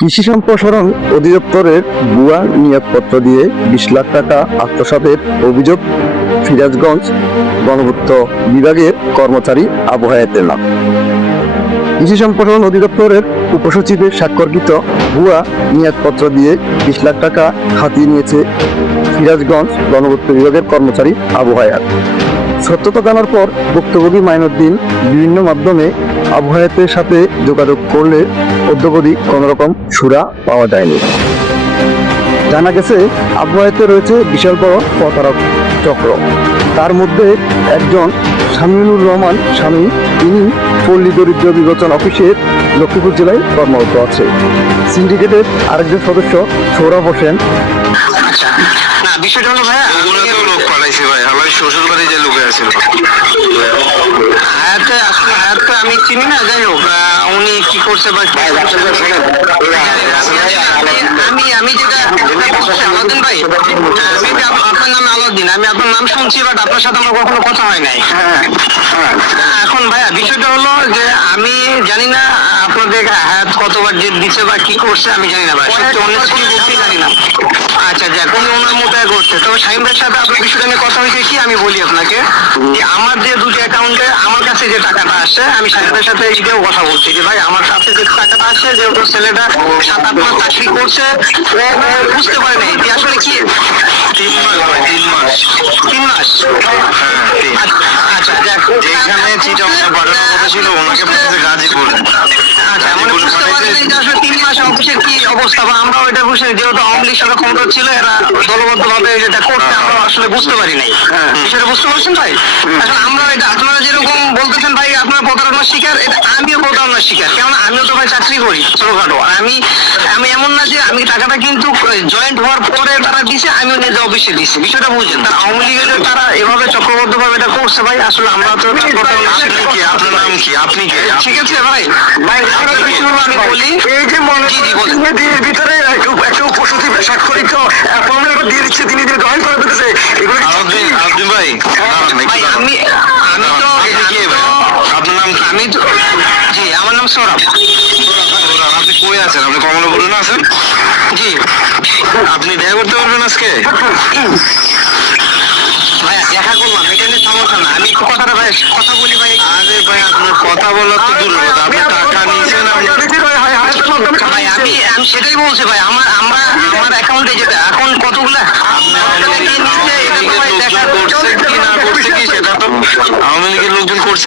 কৃষি সম্প্রসারণ অধিদপ্তরের ভুয়া নিয়োগপত্র দিয়ে 20 লাখ টাকা আত্মসাতের অভিযোগ সিরাজগঞ্জ গণপূর্ত বিভাগের কর্মচারী আবু হায়াতের নাম। কৃষি সম্প্রসারণ অধিদপ্তরের উপসচিবের স্বাক্ষরকৃত ভুয়া নিয়োগপত্র দিয়ে 20 লাখ টাকা হাতিয়ে নিয়েছে সিরাজগঞ্জ গণপূর্ত বিভাগের কর্মচারী আবু হায়াত। সত্যতা জানার পর ভুক্তভোগী মাইনুদ্দিন বিভিন্ন মাধ্যমে আবু হায়াতের সাথে যোগাযোগ করলে অদ্যাবধি কোনোরকম সুরা পাওয়া যায়নি। জানা গেছে আবু হায়াতে রয়েছে বিশাল বড় প্রতারক চক্র। তার মধ্যে একজন শামীমুর রহমান স্বামী, তিনি পল্লী দরিদ্র বিবেচন অফিসের লক্ষ্মীপুর জেলায় কর্মরত আছে। সিন্ডিকেটের আরেকজন সদস্য সৌরভ হোসেন। না, বিষয়টা হলো ভাইয়া, লোক পাঠাইছে ভাই, আমার শ্বশুর বাড়ি যে লোকে আছে হায়াতে আমি চিনি না। যাই হোক, উনি কি করছে বা আমি যেটা বলছি আলাউদ্দিন ভাই, আপনার নাম আলাউদ্দিন, আমি আপনার নাম শুনছি, বাট আপনার সাথে আমার কখনো কথা হয় নাই। এখন ভাইয়া বিষয়টা হলো যে আমি জানি না আপনাদের হায়াত কতবার জেদ দিচ্ছে বা কি করছে, আমি জানি না ভাই, সত্যি অনেস্টলি বলতে জানি না। আচ্ছা যাক, উনি ওনার মোতায় করছে। তবে শাহিম ভাইয়ের সাথে আপনার বিষয়টা নিয়ে কথা হয়েছে কি, আমি বলি আপনাকে যে আমার যে দুটি অ্যাকাউন্টে আমার কাছে যে টাকাটা আসছে, আমি শাহিম ভাইয়ের সাথে এটাও কথা বলছি যে ভাই আমার কাছে যে টাকাটা আসছে, যেহেতু ছেলেটা 7-8 মাস চাকরি করছে, বুঝতে পারে নাই যে আসলে কি 3 মাস। আচ্ছা যাক, যেখানে চিটাগাং পাঠানোর কথা ছিল ওনাকে পাঠাতে গাজীপুর। আচ্ছা, মানে বুঝতে পারেন যে আসলে 3 মাসে অফিসের কি অবস্থা, বা আমরাও এটা বুঝি, যেহেতু আওয়ামী লীগ সরকার ক্ষমতা ছিল, এরা দলবদ্ধ ভাবে যেটা করছে আমরা আসলে বুঝতে পারি নাই। সেটা বুঝতে পারছেন ভাই? এখন আমরা এটা আপনারা যেরকম বলতেছেন ভাই আপনারা প্রতারণার শিকার, এটা আমিও প্রতারণার শিকার, কেননা আমিও তো ভাই চাকরি করি ছোটখাটো। আমি এমন না যে আমি টাকাটা কিন্তু জয়েন্ট হওয়ার পরে তারা দিছে, আমিও নিজে অফিসে দিচ্ছি। বিষয়টা বুঝছেন? তারা আওয়ামী লীগের তারা এভাবে চক্রবদ্ধ ভাবে এটা করছে ভাই, আসলে আমরা তো প্রতারণার শিকার। আপনার নাম কি? আপনি কে? ঠিক আছে ভাই, আমি বলি এই যে মনের ভিতরে একটা উপস্থিতি স্বাক্ষরিত ফর্মুলা দিয়ে দিচ্ছে, তিনি গ্রহণ করে দিতেছে এগুলো। আলাউদ্দিন ভাই, আমি তো আপনার নাম কি? আমি তো, জি আমার নাম সৌরভ। আপনি কই আছেন? আপনি কমলাপুরে না আছেন? জি। আপনি দেখা করতে পারবেন আজকে? ভাইয়া দেখা করলাম, এটা নিয়ে সমস্যা না, আমি কথাটা ভাই কথা বলি ভাই। আরে ভাই, আপনার কথা বলার তো দূরের কথা, আপনি টাকা নিয়েছেন। ভাই আমি সেটাই বলছি ভাই, আমার অ্যাকাউন্টে যেটা এখন কতগুলো আওয়ামী লীগের লোকজন করছে কি না করছে কি, সেটা তো আওয়ামী লীগের লোকজন করছে।